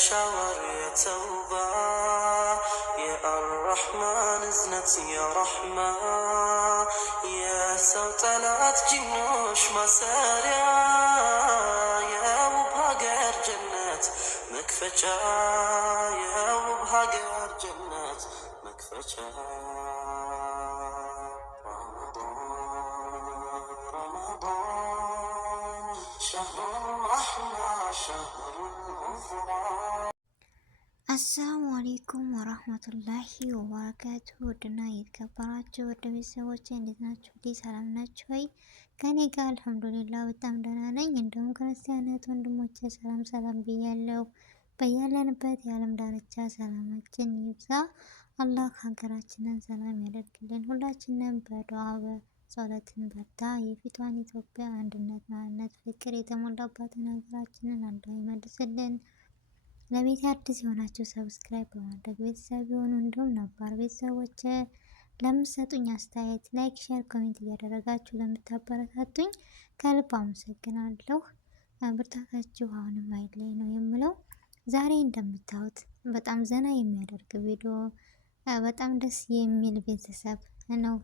ሻወር የተውባ የአርረሕማን እዝነት የረሕማ የሰው ጠላት ጅኖች ማሰሪያ የውብ ሀገር ጀነት መክፈቻ የውብ ሀገር ጀነት መክፈቻ አሰላሙ አሌይኩም ወራህመቱላሂ ወበረካቱ። ውድና የተከበራችሁ ወደ ቤተሰቦቼ እንዴት ናችሁ? ሰላም ናችሁ ወይ? ከኔ ጋር አልሐምዱሊላህ በጣም ደህና ነኝ። እንዲሁም ክርስቲያናት ወንድሞቼ ሰላም ሰላም ብያለሁ። በያለንበት የዓለም ዳርቻ ሰላማችን ይብዛ። አላህ ሀገራችንን ሰላም ያደርግልን። ሁላችንም በዱዓ በጸሎትን በርታ። የፊቷን ኢትዮጵያ አንድነት፣ ማንነት፣ ፍቅር የተሞላባትን ሀገራችንን አላህ ይመልስልን። ለቤት አዲስ የሆናችሁ ሰብስክራይብ በማድረግ ቤተሰብ የሆኑ እንዲሁም ነባር ቤተሰቦች ለምትሰጡኝ አስተያየት ላይክ፣ ሼር፣ ኮሜንት እያደረጋችሁ ለምታበረታቱኝ ከልብ አመሰግናለሁ። ብርታታችሁ አሁንም አይለኝ ነው የምለው። ዛሬ እንደምታዩት በጣም ዘና የሚያደርግ ቪዲዮ፣ በጣም ደስ የሚል ቤተሰብ ነው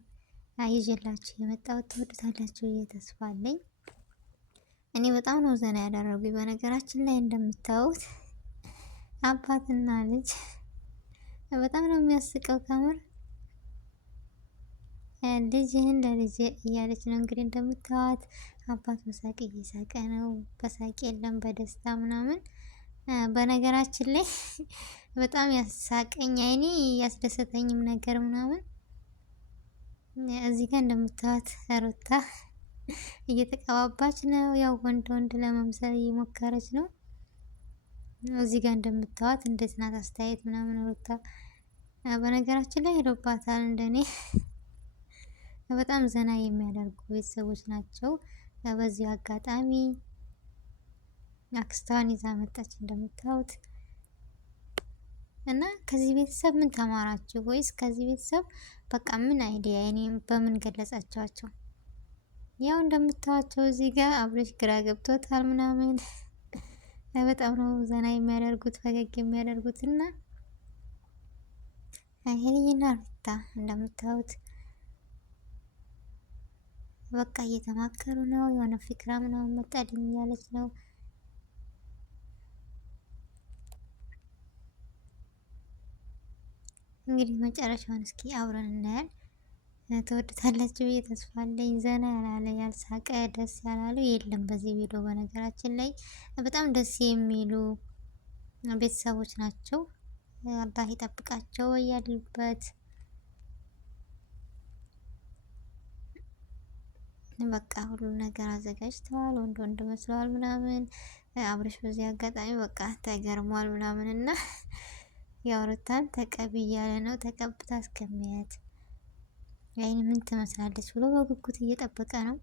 ይዤላችሁ የመጣሁት። ትወዱታላችሁ ብዬ ተስፋ አለኝ። እኔ በጣም ነው ዘና ያደረጉኝ። በነገራችን ላይ እንደምታዩት አባትና ልጅ በጣም ነው የሚያስቀው። ከምር ልጅህን ለልጅ እያለች ነው እንግዲህ እንደምታዋት። አባት በሳቅ እየሳቀ ነው። በሳቅ የለም በደስታ ምናምን። በነገራችን ላይ በጣም ያሳቀኝ አይኔ ያስደሰተኝም ነገር ምናምን እዚህ ጋር እንደምታዋት ሩታ እየተቀባባች ነው። ያው ወንድ ወንድ ለመምሰል እየሞከረች ነው። እዚህ ጋር እንደምታዋት እንዴት ናት? አስተያየት ምናምን ሩታ በነገራችን ላይ ሄዶባታል። እንደኔ በጣም ዘና የሚያደርጉ ቤተሰቦች ናቸው። በዚህ አጋጣሚ አክስቷን ይዛ መጣች እንደምታዩት። እና ከዚህ ቤተሰብ ምን ተማራችሁ? ወይስ ከዚህ ቤተሰብ በቃ ምን አይዲያ እኔም በምን ገለጻቸዋቸው? ያው እንደምታዋቸው እዚህ ጋር አብረሽ ግራ ገብቶታል ምናምን በጣም ነው ዘና የሚያደርጉት ፈገግ የሚያደርጉት። እና ሄልይና ሩታ እንደምታዩት በቃ እየተማከሩ ነው። የሆነ ፍቅራ ምናምን መጣልኝ እያለች ነው። እንግዲህ መጨረሻውን እስኪ አብረን እናያለን። ተወዱታላችሁ ብዬ ተስፋ አለኝ። ዘና ያላለ ያልሳቀ ደስ ያላሉ የለም በዚህ ቪዲዮ። በነገራችን ላይ በጣም ደስ የሚሉ ቤተሰቦች ናቸው። አላህ ይጠብቃቸው ያሉበት። በቃ ሁሉ ነገር አዘጋጅተዋል። ወንድ ወንድ መስለዋል ምናምን። አብረሽ በዚህ አጋጣሚ በቃ ተገርሟል ምናምን እና ያወሩታን ተቀብ እያለ ነው። ተቀብታ እስከሚያት አይን ምን ትመስላለች ብሎ በጉጉት እየጠበቀ ነው።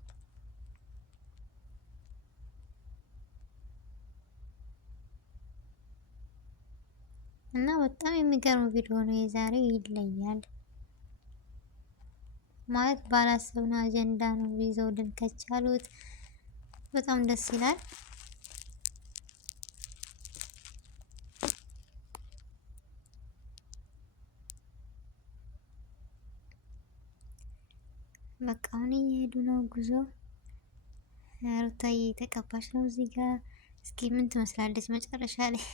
እና በጣም የሚገርም ቪዲዮ ነው የዛሬው። ይለያል ማለት ባላሰብነው አጀንዳ ነው ይዘውልን ከቻሉት። በጣም ደስ ይላል። በቃ አሁን እየሄዱ ነው ጉዞ። ሩታዬ የተቀባች ነው እዚህ ጋር። እስኪ ምን ትመስላለች መጨረሻ ላይ?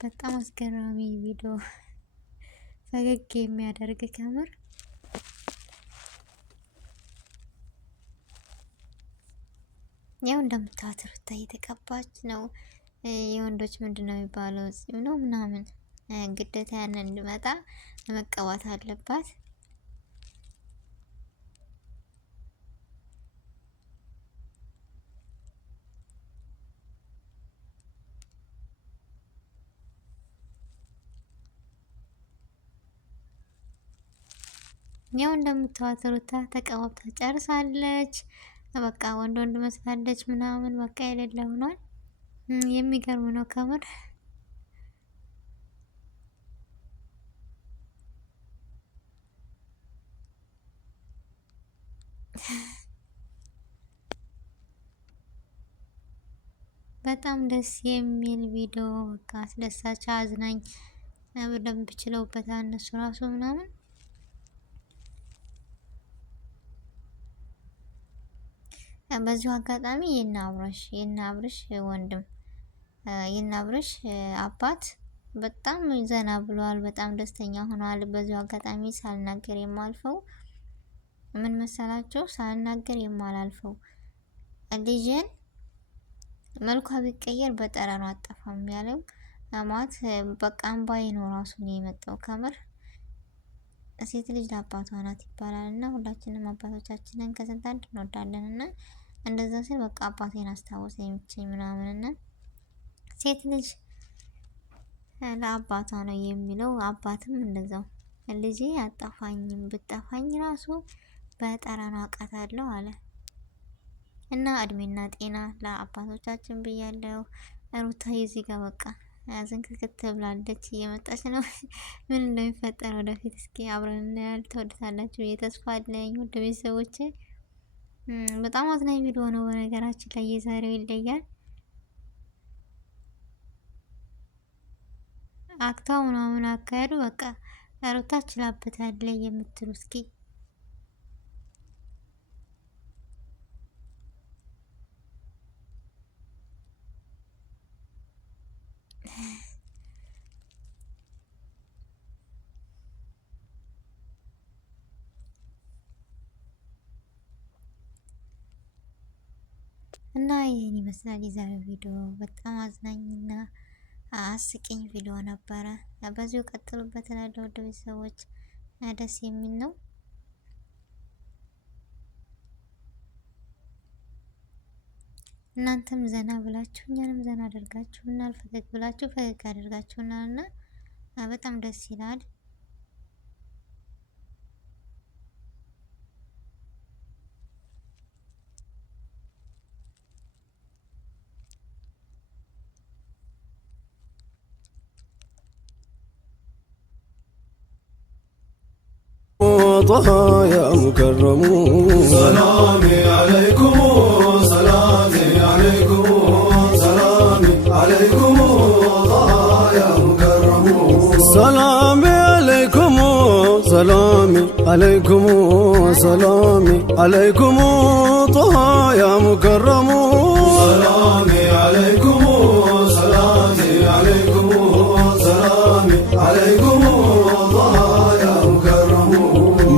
በጣም አስገራሚ ቪዲዮ፣ ፈገግ የሚያደርግ ከምር። ያው እንደምታዩት ሩታ እየተቀባች ነው። የወንዶች ምንድነው የሚባለው ጺም ነው ምናምን ግዴታ ያንን እንዲመጣ መቀባት አለባት። ያው እንደምታዩት ሩታ ተቀባብታ ጨርሳለች። በቃ ወንድ ወንድ መስላለች ምናምን በቃ የሌለ ሆኗል። የሚገርም ነው ከምር። በጣም ደስ የሚል ቪዲዮ በቃ አስደሳች አዝናኝ በደንብ ችለውበታል እነሱ ራሱ ምናምን። በዚሁ አጋጣሚ የእነ አብርሽ ወንድም የእነ አብርሽ አባት በጣም ዘና ብለዋል፣ በጣም ደስተኛ ሆነዋል። በዚሁ አጋጣሚ ሳልናገር የማልፈው ምን መሰላችሁ? ሳልናገር የማላልፈው ልጄን መልኳ ቢቀየር በጠረኗ አጠፋም ያለው አማት በቃ አምባዬ ነው ራሱ ነው የመጣው። ከምር ሴት ልጅ ለአባቷ ናት ይባላል እና ሁላችንም አባቶቻችንን ከስንት አንድ እንወዳለን እና እንደዛ ሲል በቃ አባቴን አስታወሰ የሚችኝ ምናምን እና ሴት ልጅ ለአባቷ ነው የሚለው። አባትም እንደዛው ልጄ አጠፋኝም ብጠፋኝ ራሱ በጠረኗ አውቃታለሁ አለ እና እድሜና ጤና ለአባቶቻችን ብያለሁ። ሩታ እዚህ ጋር በቃ ዝንክክት ብላለች፣ እየመጣች ነው። ምን እንደሚፈጠር ወደፊት እስኪ አብረን እናያለን። ተወድታላችሁ ብዬ ተስፋ አለኝ ውድ ቤተሰቦቼ። በጣም አዝናኝ ቪዲዮ ነው በነገራችን ላይ፣ የዛሬው ይለያል። አክታው ምናምን አካሄዱ በቃ ሩታ ችላበታለች የምትሉ እስኪ እና ይህን ይመስላል የዛሬው ቪዲዮ። በጣም አዝናኝና አስቂኝ ቪዲዮ ነበረ። በዚሁ ቀጥሉበት እላለሁ ውድ ቤተሰቦች፣ ደስ የሚል ነው። እናንተም ዘና ብላችሁ እኛንም ዘና አድርጋችሁናል፣ ፈገግ ብላችሁ ፈገግ አድርጋችሁናል እና በጣም ደስ ይላል። طه يا مكرم سلامي عليكم سلامي عليكم سلامي عليكم طه يا مكرم سلامي عليكم سلامي عليكم سلامي عليكم طه يا مكرم سلامي عليكم سلامي عليكم سلامي عليكم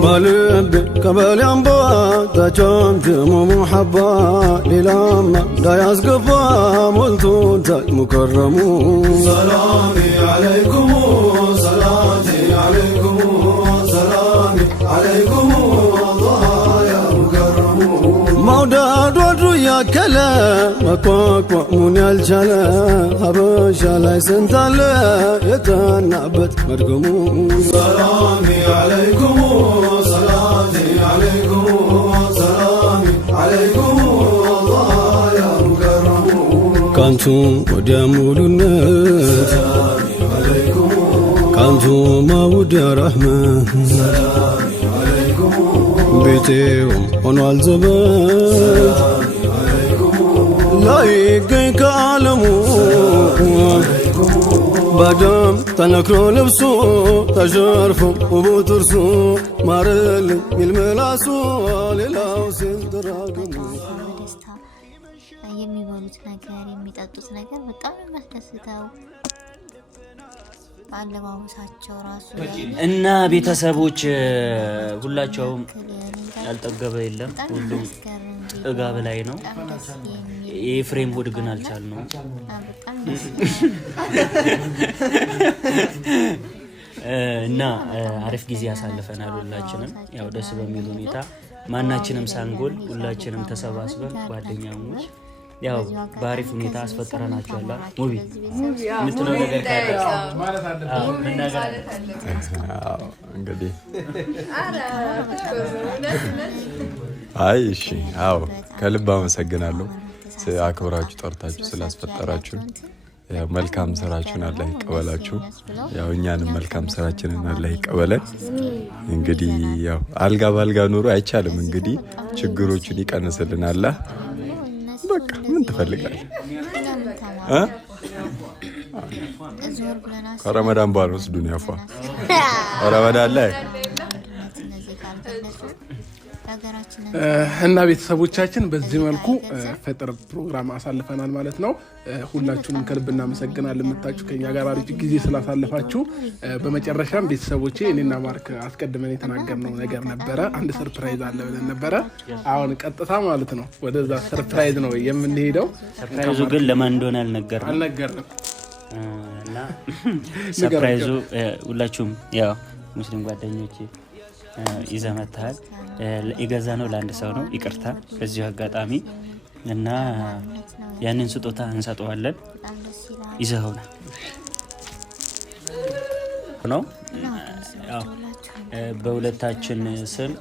بالب قبل ينبا تجمجم محبا للما لا يسقفا ملتو مكرم سلامي عليكم سلامي عليكم سلامي عليكم يا مكرم موداد ودو يا كلا مكوك من الجلا هبشا لا سنتلا يتنابت مرقم سلامي عليكم سلامي عليكم سلامي عليكم يا مكرم كنتم ودمولنا سلامي عليكم كنتم ما ودي رحمة سلامي عليكم بيتهم ونوال زباد سلامي عليكم لا يقيك عالمو بدم تنكرو لبسو تجرفو وبوترسو مارل الملاسو للاو سندراغمو የሚበሉት ነገር የሚጠጡት ነገር በጣም የሚያስደስተው አለባበሳቸው ራሱ እና ቤተሰቦች ሁላቸውም ያልጠገበ የለም፣ ሁሉም ጥጋብ ላይ ነው። የኤፍሬም ሆድ ግን አልቻልነው እና አሪፍ ጊዜ ያሳልፈናል። ሁላችንም ያው ደስ በሚል ሁኔታ ማናችንም ሳንጎል ሁላችንም ተሰባስበን ጓደኛሞች ያው በአሪፍ ሁኔታ አስፈጥረናቸዋል። ሙቢ ምትለው ነገር ካለ ምን ነገር እንግዲህ አይ እሺ፣ አዎ ከልብ አመሰግናለሁ አክብራችሁ ጠርታችሁ ስላስፈጠራችሁ። መልካም ስራችሁን አላህ ይቀበላችሁ። ያው እኛንም መልካም ስራችንን አላህ ይቀበለን። እንግዲህ ያው አልጋ ባልጋ ኑሮ አይቻልም። እንግዲህ ችግሮቹን ይቀንስልናል። በቃ ምን ትፈልጋለህ? ከረመዳን በኋላ ነው ዱንያ ፏ ረመዳን ላይ እና ቤተሰቦቻችን በዚህ መልኩ ፈጥር ፕሮግራም አሳልፈናል ማለት ነው። ሁላችሁንም ከልብ እናመሰግናለን የምታችሁ ከኛ ጋር አሪፍ ጊዜ ስላሳለፋችሁ። በመጨረሻም ቤተሰቦቼ እኔና ማርክ አስቀድመን የተናገርነው ነገር ነበረ። አንድ ሰርፕራይዝ አለ ብለን ነበረ። አሁን ቀጥታ ማለት ነው ወደዛ ሰርፕራይዝ ነው የምንሄደው። ሰርፕራይዙ ግን ለማን እንደሆነ አልነገርንም እና ሰርፕራይዙ ሁላችሁም ያው ሙስሊም ጓደኞቼ ይዘመታል ይገዛ ነው ለአንድ ሰው ነው። ይቅርታ በዚሁ አጋጣሚ እና ያንን ስጦታ እንሰጠዋለን። ይዘውና ነው በሁለታችን ስም